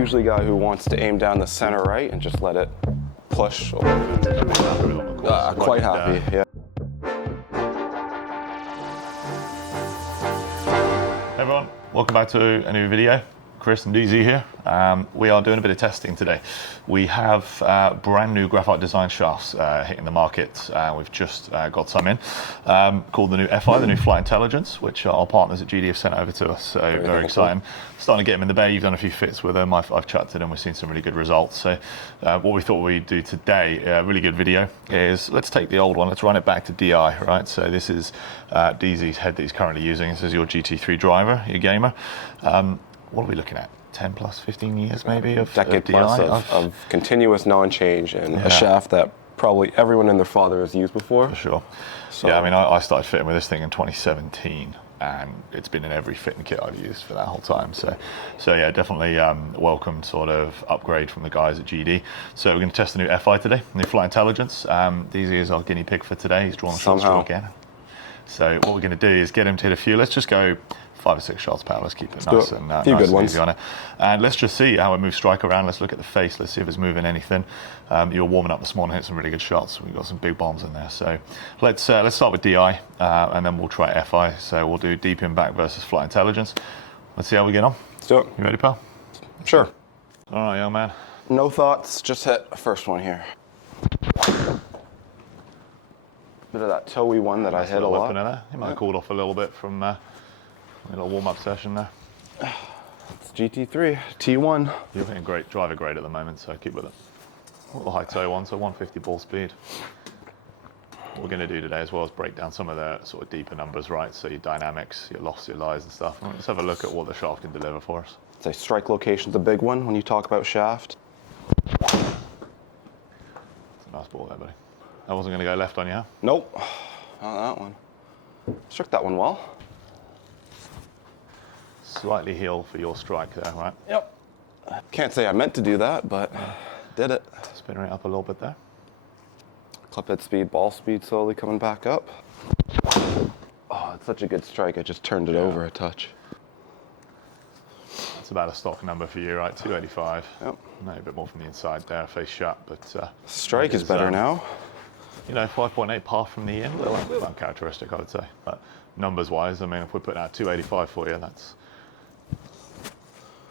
usually a guy who wants to aim down the center right and just let it push. Quite happy, yeah. Hey everyone, welcome back to a new video. Chris and DZ here. We are doing a bit of testing today. We have brand new Graphite Design shafts hitting the market. We've just got some in called the new FI, the new FLIGHT INTELLIGENCE, which our partners at GD have sent over to us. So very exciting. Starting to get them in the bay. You've done a few fits with them. I've chatted to them. We've seen some really good results. So what we thought we'd do today, a really good video, is let's take the old one. Let's run it back to DI, right? So this is DZ's head that he's currently using. This is your GT3 driver, your gamer. What are we looking at? 10 plus, 15 years maybe of decade DI? plus of continuous non-change and a shaft that probably everyone and their father has used before. For sure. So, yeah, I mean, I started fitting with this thing in 2017 and it's been in every fitting kit I've used for that whole time. So yeah, definitely welcome sort of upgrade from the guys at GD. So we're going to test the new FI today, new FLIGHT INTELLIGENCE. DZ is our guinea pig for today. He's drawn the short straw again. So what we're going to do is get him to hit a few. Let's just go 5 or 6 shots per. Let's keep it nice and nice good and ones. easy on it. And let's just see how it moves strike around. Let's look at the face. Let's see if it's moving anything. You were warming up this morning, hit some really good shots. We've got some big bombs in there. So let's start with DI and then we'll try FI. So we'll do deep impact versus FLIGHT INTELLIGENCE. Let's see how we get on. Let's do it. You ready, pal? Sure. All right, young man. No thoughts, just hit a first one here. Bit of that toey one that I hit a lot. There. You might have cooled off a little bit from a little warm-up session there. It's GT3, T1. You're hitting great, driver grade at the moment, so keep with it. A little high toe one, so 150 ball speed. What we're going to do today as well is break down some of the sort of deeper numbers, right? So your dynamics, your lofts, your lies and stuff. Let's have a look at what the shaft can deliver for us. I'd say strike location's a big one when you talk about shaft. It's a nice ball there, buddy. That wasn't going to go left on you, huh? Nope, not that one. Struck that one well. Slightly heel for your strike there, right? Yep. Can't say I meant to do that, but did it. Spin it up a little bit there. Clip head speed, ball speed slowly coming back up. Oh, it's such a good strike. I just turned it over a touch. That's about a stock number for you, right? 285. Yep. Maybe a bit more from the inside there, face shut, but strike is better now. You know, 5.8 par from the in, a little uncharacteristic, I would say. But numbers-wise, I mean, if we're putting out 285 for you, that's you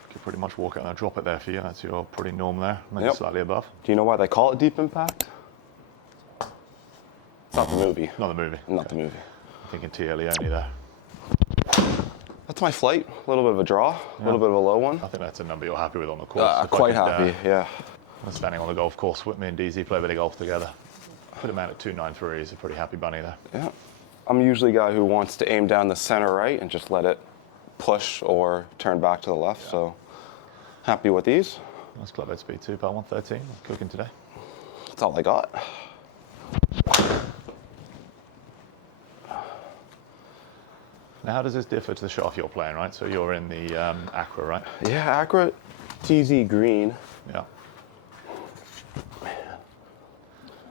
could pretty much walk out and drop it there for you. That's your pretty norm there, maybe slightly above. Do you know why they call it deep impact? It's not the movie. Not the movie. Not the movie. I'm thinking TLE only there. That's my flight. A little bit of a draw, a little bit of a low one. I think that's a number you're happy with on the course. Quite happy, yeah. I'm standing on the golf course with me and DZ, play a bit of golf together. Put him out at 293, he's a pretty happy bunny there. Yeah. I'm usually a guy who wants to aim down the center right and just let it push or turn back to the left, so happy with these. Nice club head speed too, pal, 113, cooking today. That's all I got. Now how does this differ to the shaft you're playing, right? So you're in the Acra, right? Yeah, Acra TZ green. Yeah.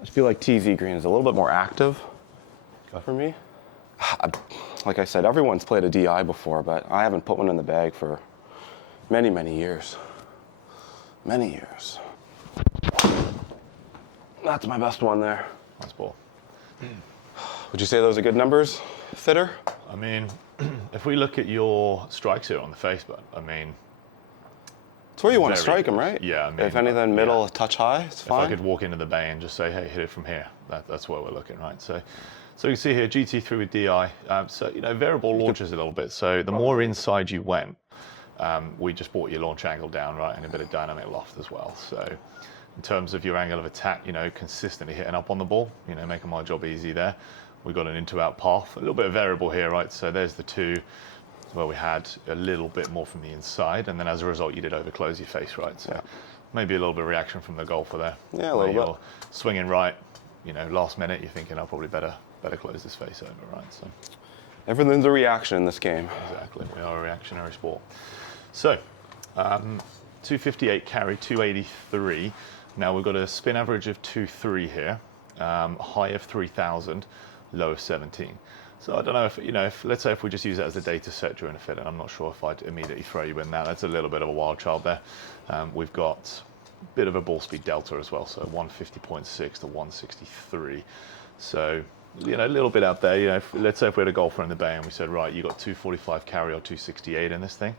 I feel like TZ green is a little bit more active for me. Like I said, everyone's played a DI before, but I haven't put one in the bag for many, many years. Many years. That's my best one there. Nice ball. Would you say those are good numbers, fitter? I mean, if we look at your strikes here on the face, but I mean, it's where you want to strike them, right? Yeah. I mean, if anything, middle, a touch high, it's fine. If I could walk into the bay and just say, hey, hit it from here, that's where we're looking, right? So you can see here, GT3 with DI. So, you know, variable launches a little bit. So the more inside you went, we just brought your launch angle down, right? And a bit of dynamic loft as well. So in terms of your angle of attack, you know, consistently hitting up on the ball, you know, making my job easy there. We've got an into-out path, a little bit of variable here, right? So there's the two where we had a little bit more from the inside, and then as a result, you did overclose your face, right? So maybe a little bit of reaction from the golfer there. Yeah, a little bit. You're swinging right, you know, last minute, you're thinking, I'll probably better close this face over, right? So everything's a reaction in this game. Exactly, we are a reactionary sport. So 258 carry, 283. Now we've got a spin average of 2.3 here, high of 3,000, low of 17. So I don't know if, let's say if we just use it as a data set during a fit, and I'm not sure if I'd immediately throw you in that. That's a little bit of a wild child there. We've got a bit of a ball speed delta as well, so 150.6 to 163. So, a little bit out there. Let's say if we had a golfer in the bay and we said, right, you got 245 carry or 268 in this thing,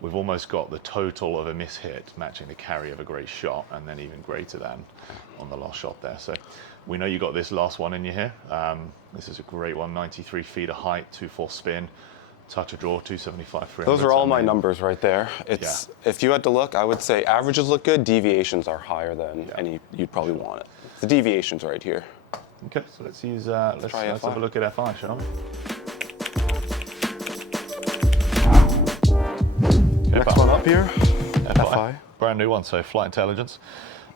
we've almost got the total of a miss hit matching the carry of a great shot, and then even greater than on the last shot there. So we know you got this last one in you here. This is a great one, 93 feet of height, 2-4 spin, touch of draw, 275, 300. Those are all my numbers right there. If you had to look, I would say averages look good, deviations are higher than any you'd probably want it. The deviations right here. Okay, so let's use, let's have a look at FI, shall we? Next one up here, FI. Brand new one, so Flight Intelligence.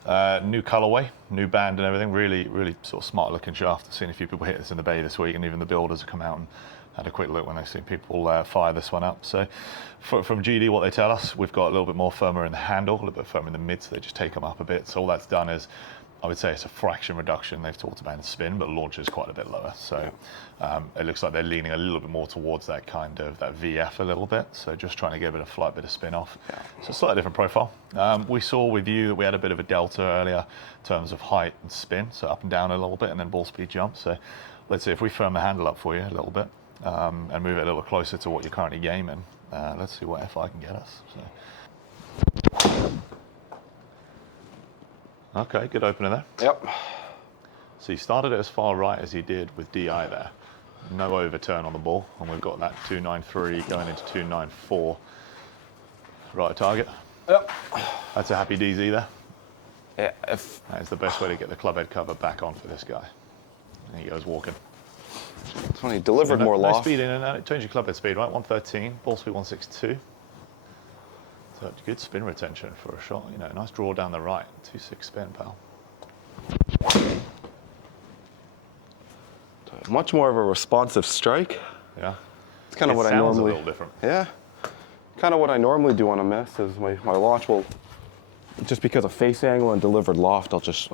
New colorway, new band and everything. Really, really sort of smart looking shaft. I've seen a few people hit this in the bay this week, and even the builders have come out and had a quick look when they've seen people fire this one up. So from GD, what they tell us, we've got a little bit more firmer in the handle, a little bit firmer in the mid, so they just take them up a bit. So all that's done is, I would say it's a fraction reduction. They've talked about in spin, but launch is quite a bit lower. So it looks like they're leaning a little bit more towards that kind of that VF a little bit. So just trying to get a bit of flight, bit of spin off. Yeah. So slightly different profile. We saw with you that we had a bit of a delta earlier in terms of height and spin. So up and down a little bit and then ball speed jump. So let's see if we firm the handle up for you a little bit and move it a little closer to what you're currently gaming. Let's see what FI can get us. So. Okay, good opener there. Yep. So you started it as far right as you did with DI there. No overturn on the ball, and we've got that 293 going into 294. Right at target. Yep. That's a happy DZ there. Yeah. That is the best way to get the club head cover back on for this guy. And he goes walking. It's funny, delivered more no loft. Speed in and out. Change your club head speed, right? 113, ball speed 162. So good spin retention for a shot. Nice draw down the right. 2-6 spin, pal. Much more of a responsive strike. Yeah. It's kind of what I normally. Sounds a little different. Yeah. Kind of what I normally do on a miss is my launch will, just because of face angle and delivered loft, I'll just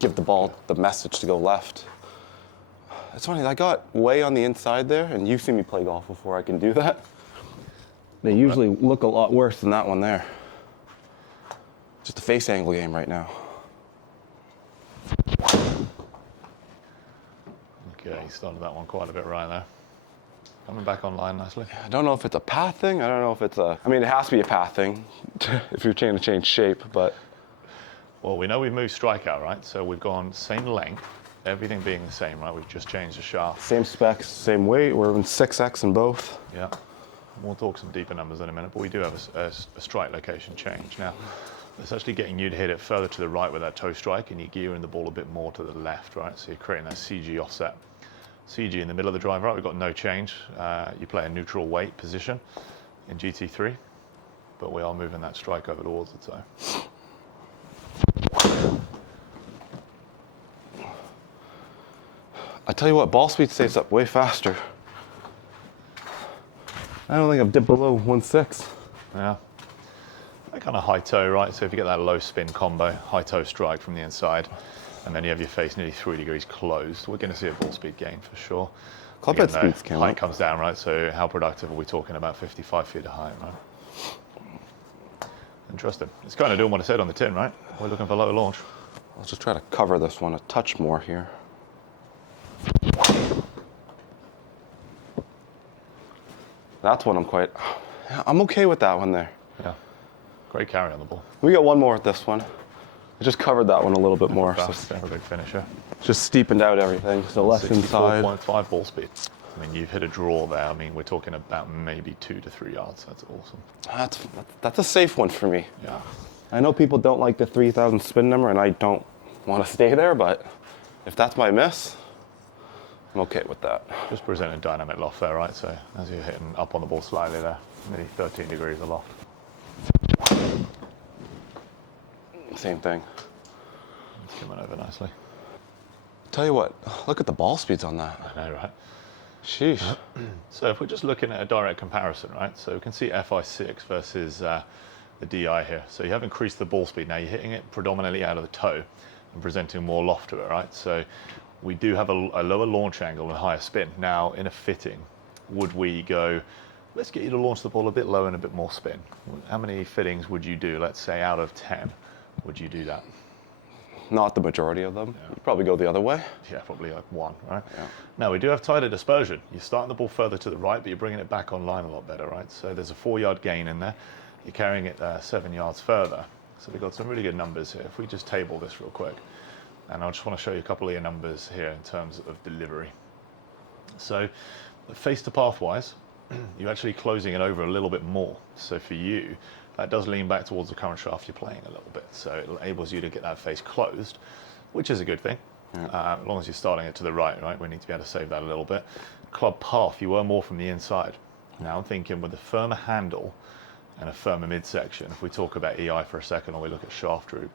give the ball the message to go left. It's funny, I got way on the inside there, and you've seen me play golf before. I can do that. They usually look a lot worse than that one there. Just a face angle game right now. Okay, he started that one quite a bit right there. Coming back online nicely. I don't know if it's a path thing. I don't know if it's a... I mean, it has to be a path thing if you're trying to change shape, but... Well, we know we've moved strike out, right? So we've gone same length, everything being the same, right? We've just changed the shaft. Same specs, same weight. We're in 6X in both. Yeah. We'll talk some deeper numbers in a minute, but we do have a strike location change. Now, it's actually getting you to hit it further to the right with that toe strike, and you're gearing the ball a bit more to the left, right? So you're creating that CG offset. CG in the middle of the drive, right? We've got no change. You play a neutral weight position in GT3, but we are moving that strike over towards the toe. I tell you what, ball speed stays up way faster. I don't think I've dipped below 1.6. Yeah. That kind of high toe, right? So if you get that low spin combo, high toe strike from the inside, and then you have your face nearly 3 degrees closed, we're going to see a ball speed gain for sure. Club head speeds came height up. comes down, right? So how productive are we talking about? 55 feet of height, right? Interesting. It's kind of doing what I said on the tin, right? We're looking for low launch. I'll just try to cover this one a touch more here. That's what I'm okay with that one there. Yeah. Great carry on the ball. We got one more at this one. I just covered that one a little bit more. Fast, so big finisher. Just steepened out everything, so less inside. 64.5 ball speed. I mean, you've hit a draw there. I mean, we're talking about maybe 2 to 3 yards. That's awesome. That's a safe one for me. Yeah. I know people don't like the 3,000 spin number, and I don't want to stay there, but if that's my miss, I'm okay with that. Just presenting dynamic loft there, right? So as you're hitting up on the ball slightly there, nearly 13 degrees of loft. Same thing. It's coming over nicely. Tell you what, look at the ball speeds on that. I know, right? Sheesh. So if we're just looking at a direct comparison, right? So we can see FI6 versus the DI here. So you have increased the ball speed. Now you're hitting it predominantly out of the toe and presenting more loft to it, right? So we do have a lower launch angle and higher spin. Now, in a fitting, would we go, let's get you to launch the ball a bit lower and a bit more spin? How many fittings would you do, let's say, out of 10? Would you do that? Not the majority of them. You'd probably go the other way. Yeah, probably like 1, right? Yeah. Now, we do have tighter dispersion. You're starting the ball further to the right, but you're bringing it back online a lot better, right? So there's a 4-yard gain in there. You're carrying it 7 yards further. So we've got some really good numbers here. If we just table this real quick, and I just want to show you a couple of your numbers here in terms of delivery. So face to path wise, you're actually closing it over a little bit more. So for you, that does lean back towards the current shaft you're playing a little bit. So it enables you to get that face closed, which is a good thing. Yeah. As long as you're starting it to the right, we need to be able to save that a little bit. Club path, you were more from the inside. Now I'm thinking with a firmer handle and a firmer midsection, if we talk about EI for a second or we look at shaft droop,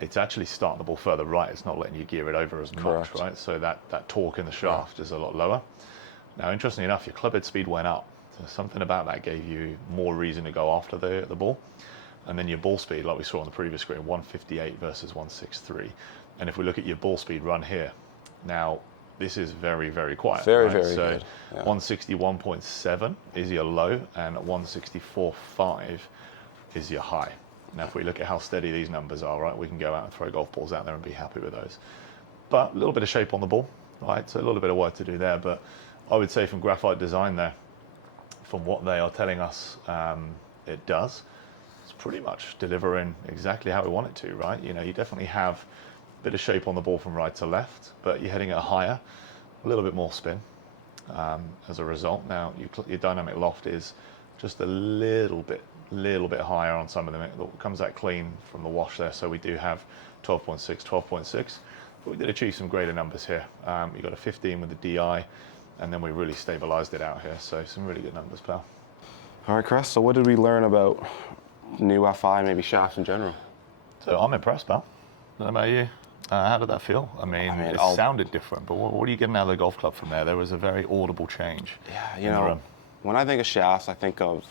it's actually starting the ball further right. It's not letting you gear it over as much, right? So that torque in the shaft is a lot lower. Now, interestingly enough, your club head speed went up. So something about that gave you more reason to go after the ball. And then your ball speed, like we saw on the previous screen, 158 versus 163. And if we look at your ball speed run here, now this is very, very quiet. Very, right? very so good. Yeah. 161.7 is your low and 164.5 is your high. Now, if we look at how steady these numbers are, right, we can go out and throw golf balls out there and be happy with those. But a little bit of shape on the ball, right? So a little bit of work to do there. But I would say from Graphite Design there, from what they are telling us it does, it's pretty much delivering exactly how we want it to, right? You know, you definitely have a bit of shape on the ball from right to left, but you're heading it higher, a little bit more spin as a result. Now, your dynamic loft is just a little bit higher on some of them. It comes out clean from the wash there, so we do have 12.6, 12.6. But we did achieve some greater numbers here. You got a 15 with the DI, and then we really stabilized it out here. So some really good numbers, pal. All right, Chris, so what did we learn about new FI, maybe shafts in general? So I'm impressed, pal. I don't know about you. How did that feel? I mean it sounded different, but what are you getting out of the golf club from there? There was a very audible change. Yeah, you know, when I think of shafts, I think of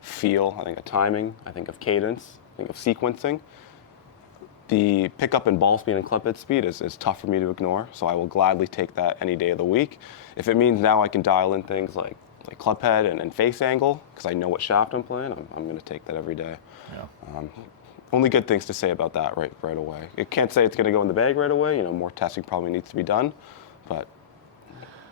feel, I think of timing, I think of cadence, I think of sequencing. The pickup in ball speed and club head speed is tough for me to ignore, so I will gladly take that any day of the week. If it means now I can dial in things like club head and face angle, because I know what shaft I'm playing, I'm going to take that every day. Yeah. Only good things to say about that right away. I can't say it's going to go in the bag right away. You know, more testing probably needs to be done, but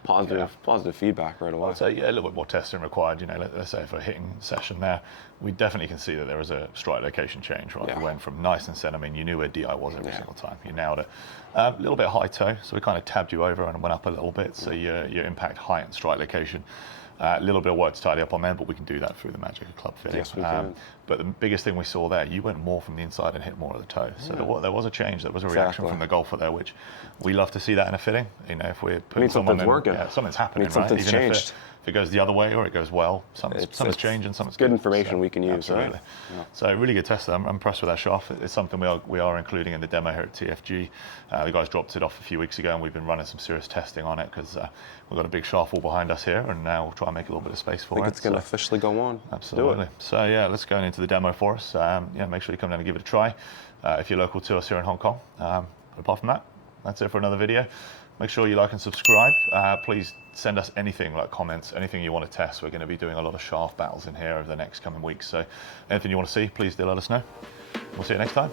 positive feedback right away. So yeah, a little bit more testing required. You know, let's say for a hitting session there, we definitely can see that there was a strike location change. Right, we went from nice and set. I mean, you knew where DI was every single time. You nailed it. A little bit high toe, so we kind of tabbed you over and went up a little bit. So your impact height and strike location. A little bit of work to tidy up on there, but we can do that through the magic of club fitting. Yes, we can. But the biggest thing we saw there, you went more from the inside and hit more of the toe. So there was a change. There was a reaction from the golfer there, which we love to see that in a fitting. You know, if we're putting someone in, something's happening, right? Something's changed. If it goes the other way or it goes well, something's changing, something's good information we can use. Absolutely. Right? Yeah. So really good test. I'm impressed with that shaft. It's something we are including in the demo here at TFG. The guys dropped it off a few weeks ago, and we've been running some serious testing on it because we've got a big shaft wall behind us here, and now we'll try and make a little bit of space for it. I think it's going to officially go on. Absolutely. So yeah, let's go into the demo for us. Make sure you come down and give it a try if you're local to us here in Hong Kong. Apart from that, that's it for another video. Make sure you like and subscribe. Please send us anything, like comments, anything you want to test. We're going to be doing a lot of shaft battles in here over the next coming weeks. So anything you want to see, please do let us know. We'll see you next time.